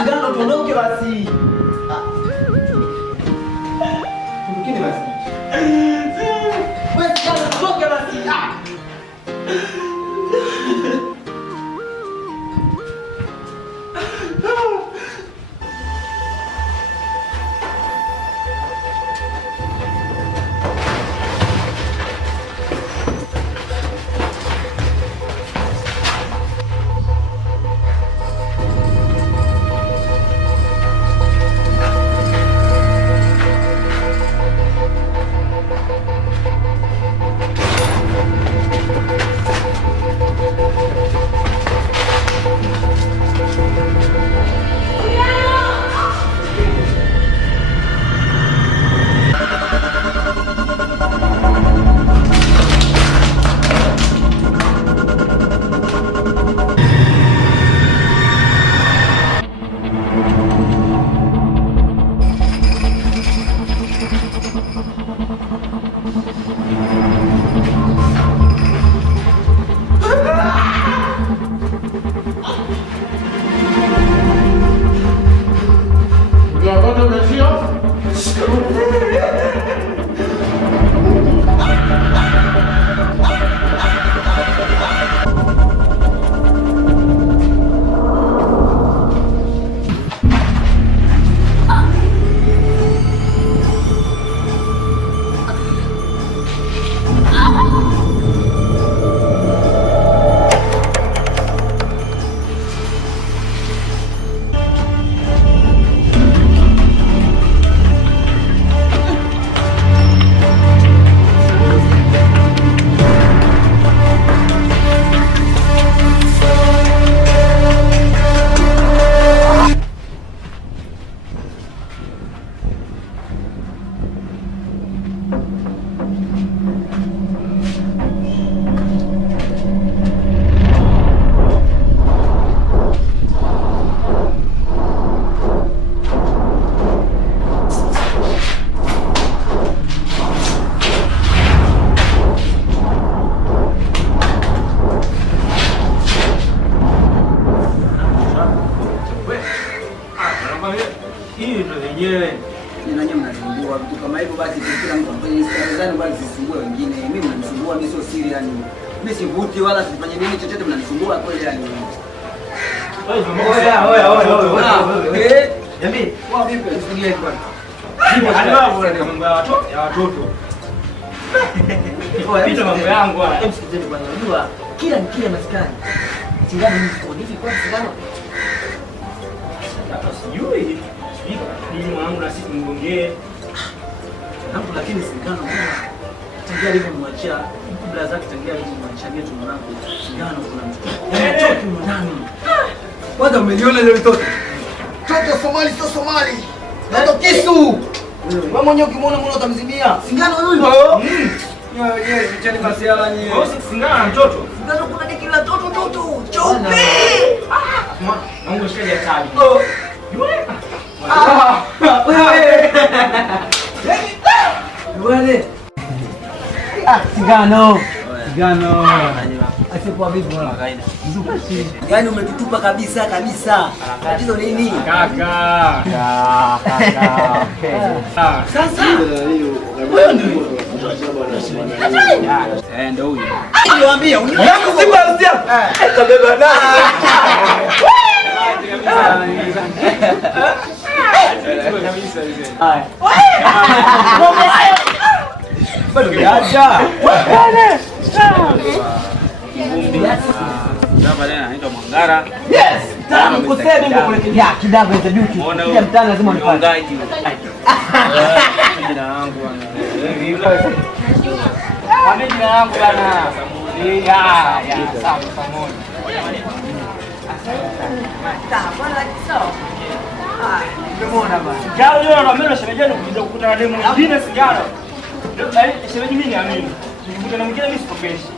Singano tuondoke basi. Tuondoke basi. Wewe Singano tuondoke basi. Mnasumbua vitu kama hivyo, basi kila mtu afanye stari zenu, bali sisumbue wengine. Mimi mnanisumbua, mimi sio siri yani. Mimi sivuti wala sifanye nini chochote, mnanisumbua kweli yani. Oya. Jamii, wao vipi? Usigie hivi bwana. Hadi wao ni mambo ya watoto. Pita mambo yangu haya. Hebu sikizeni bwana. Unajua kila maskani. Singano ni hivi kwa singano. Hata sijui. Ni mwanangu na sisi mgongee. Hapo lakini singano bwana. Tangia leo nimwachia kabla zake, tangia leo nimwachia geto mwanangu. Singano kuna mtu. Mtoto mwanangu. Kwanza umeliona leo mtoto. Toto Somali sio Somali. Toto kisu. Wewe mwenyewe ukimwona mbona utamzimia? Singano huyu. Yeye vichani basi ala nyie. Wewe singano na mtoto. Singano kuna kila toto. Chope. Mungu shikaje hatari. Yule. Wewe. Singano. Asipoa vipi bwana? Yaani umetutupa kabisa. Tatizo nini? Kaka. Sasa wewe ndio. Ndio huyu. Niwaambia, Simba usia. Kabeba nani? Kabisa hizo. Haya. Bado yaja. Hapa leo anaitwa Mangara. Yes. Tamu kusema bingo kule ya kidago interview. Kija mtana lazima nifanye. Jina langu bwana. Kwa jina langu bwana. Ya, sawa pamoja. Bwana sawa. Umeona bwana. Gao leo na mimi shemeji kuja kukuta na demo nyingine sigara. Shemeji mimi niamini. Nikikuta na mwingine mimi sikopeshi.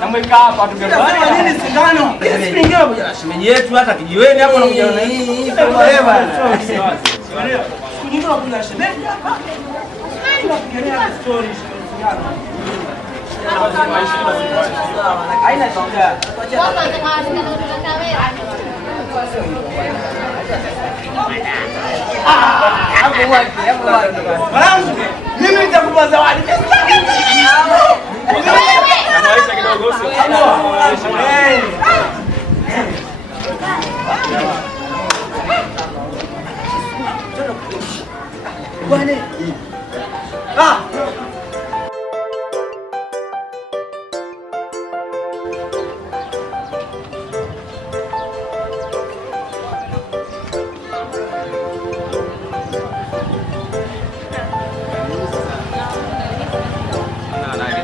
Namweka hapa tukabana. Nini sindano? Sipingia bwana. Shemeji yetu hata kijiweni hapo anakuja na hii. Wewe bwana. Unaelewa? Kunijua kuna shemeji hapa. Tunafikiria story sigara. Haina shida. Hapo wapi? Mwanangu, mimi nitakupa zawadi. Maisha kidogo sio. Bwana. Ah!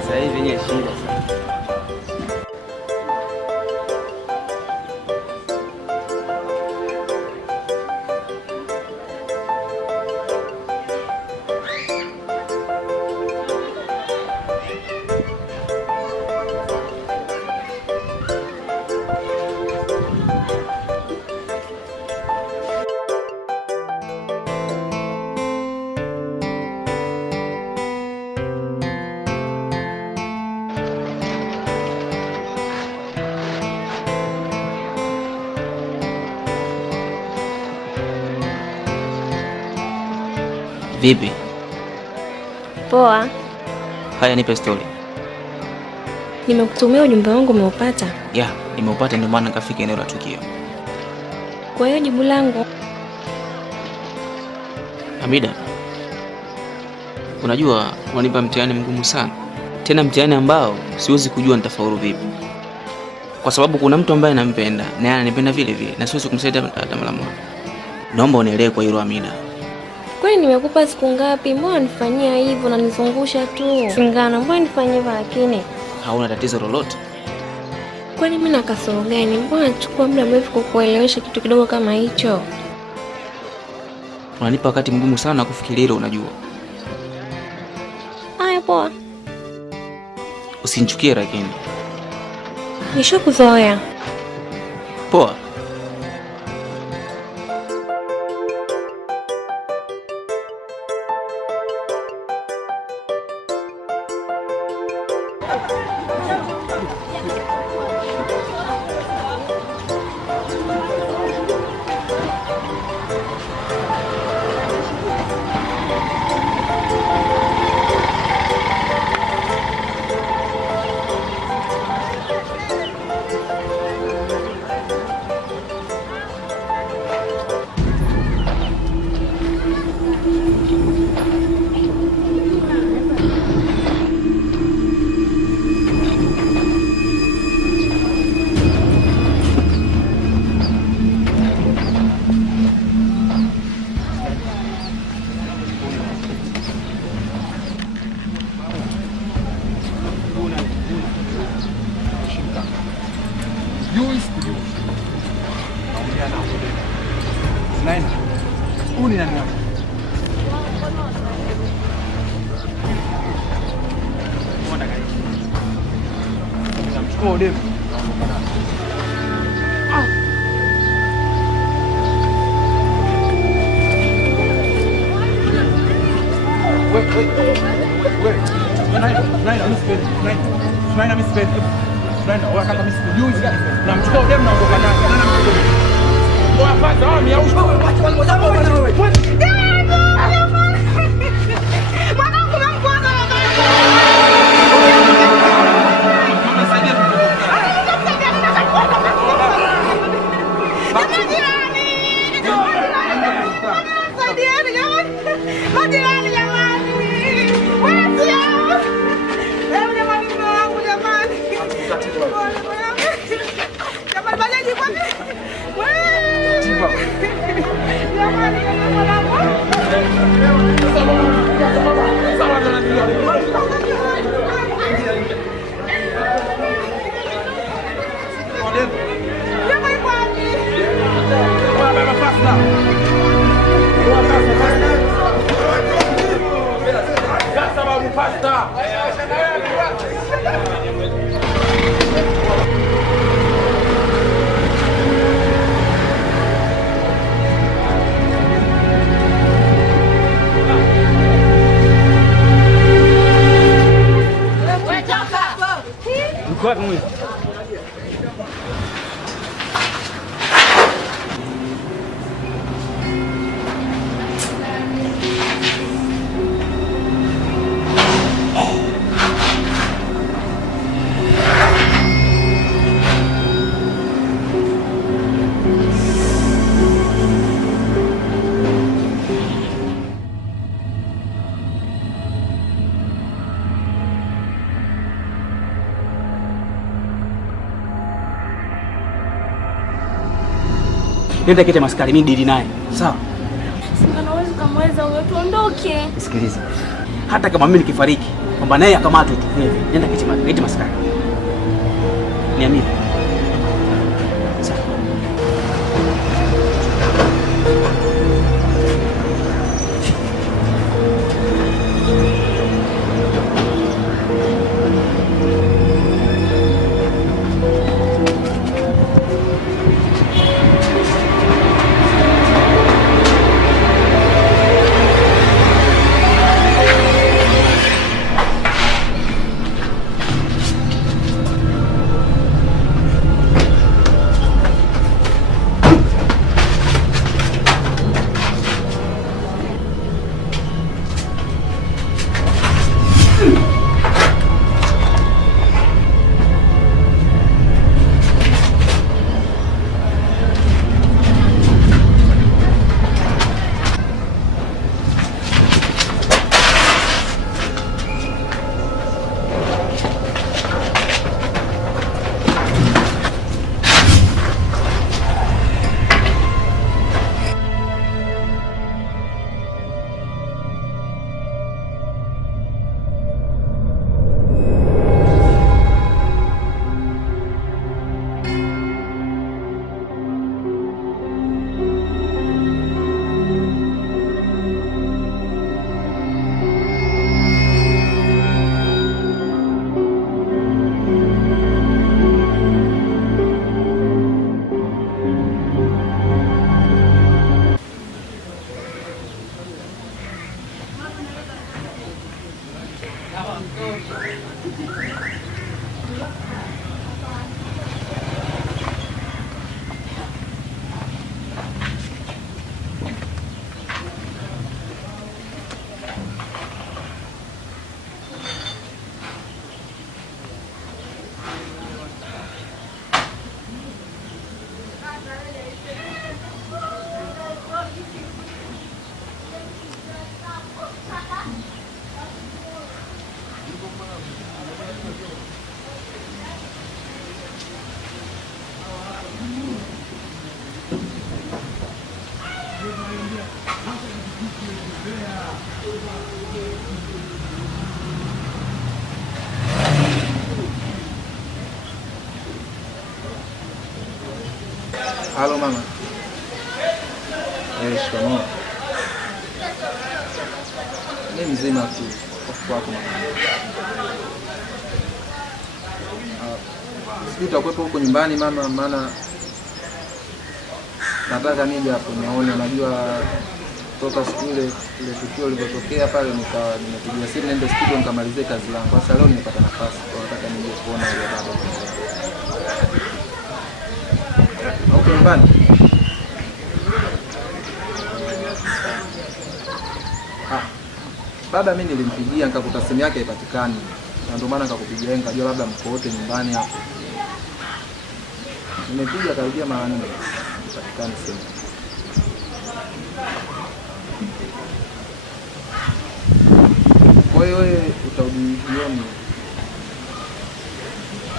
Sasa hivi ni shida. Vipi? Poa. Haya, nipe story. Nimekutumia ujumbe wangu, umeupata? Ya, nimeupata, ndio maana nikafika eneo la tukio. Kwa hiyo jibu langu. Hamida, unajua unanipa mtihani mgumu sana, tena mtihani ambao siwezi kujua nitafaulu vipi, kwa sababu kuna mtu ambaye nampenda na yeye ananipenda vile vile na siwezi kumsaidia hata mara moja. Naomba unielewe kwa hilo Hamida. Kwani nimekupa siku ngapi? Mbona nifanyia hivyo na nizungusha tu? Singana, mbona nifanyia hivyo lakini? Hauna tatizo lolote? Kwani mimi na kasoro gani? Mbona nachukua muda mrefu kukuelewesha kitu kidogo kama hicho? Unanipa wakati mgumu sana kufikiria hilo, unajua. Haya, poa. Usinichukie lakini. Nishakuzoea. Poa. Uni nani hapo? Namchukua demu. Namchukua demu naondoka naye. Boa kwanza wao miausho. Nenda kete maskari, mimi dili naye. Sawa? Singano wewe kamweza huyo, tuondoke. Sikiliza. Hata kama mimi nikifariki, kwamba naye akamatwe tu. Nenda kete maskari. Niamini. Sawa. Halo mama. Shikamoo. Mimi mzima tu. Kwako mama. Sisi tutakuwepo huko nyumbani mama, maana nataka nije hapo nione. Unajua toka siku ile tukio lilipotokea pale nimepigia simu nende studio nikamalizie kazi langu. Sasa leo nimepata nafasi. Nataka nije kuona ile baba. Huko nyumbani. Baba mimi nilimpigia nikakuta simu yake haipatikani. Na ndio maana nikakupigia nikajua labda mko wote nyumbani hapo. Nimepiga karibia mara 4 haipatikani simu. Kwa hiyo wewe utarudi jioni.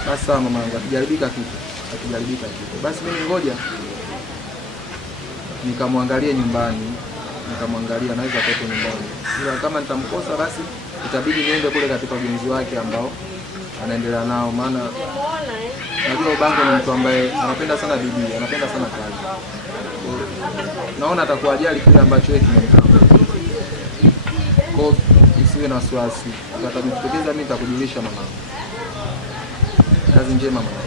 Sasa mama yangu akijaribika kitu. Basi mimi ngoja nikamwangalie nyumbani, naweza kuwepo nyumbani. Ila kama nitamkosa basi itabidi niende kule katika ujenzi wake ambao anaendelea nao, maana najua Ubango ni mtu ambaye anapenda sana bidii, anapenda sana kazi. Naona atakuwa ajali kile ambacho yeye kimemkaba. Kwa isiwe na wasiwasi. Utakapojitokeza mimi nitakujulisha mama. Kazi njema mama.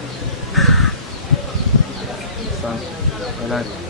Asante.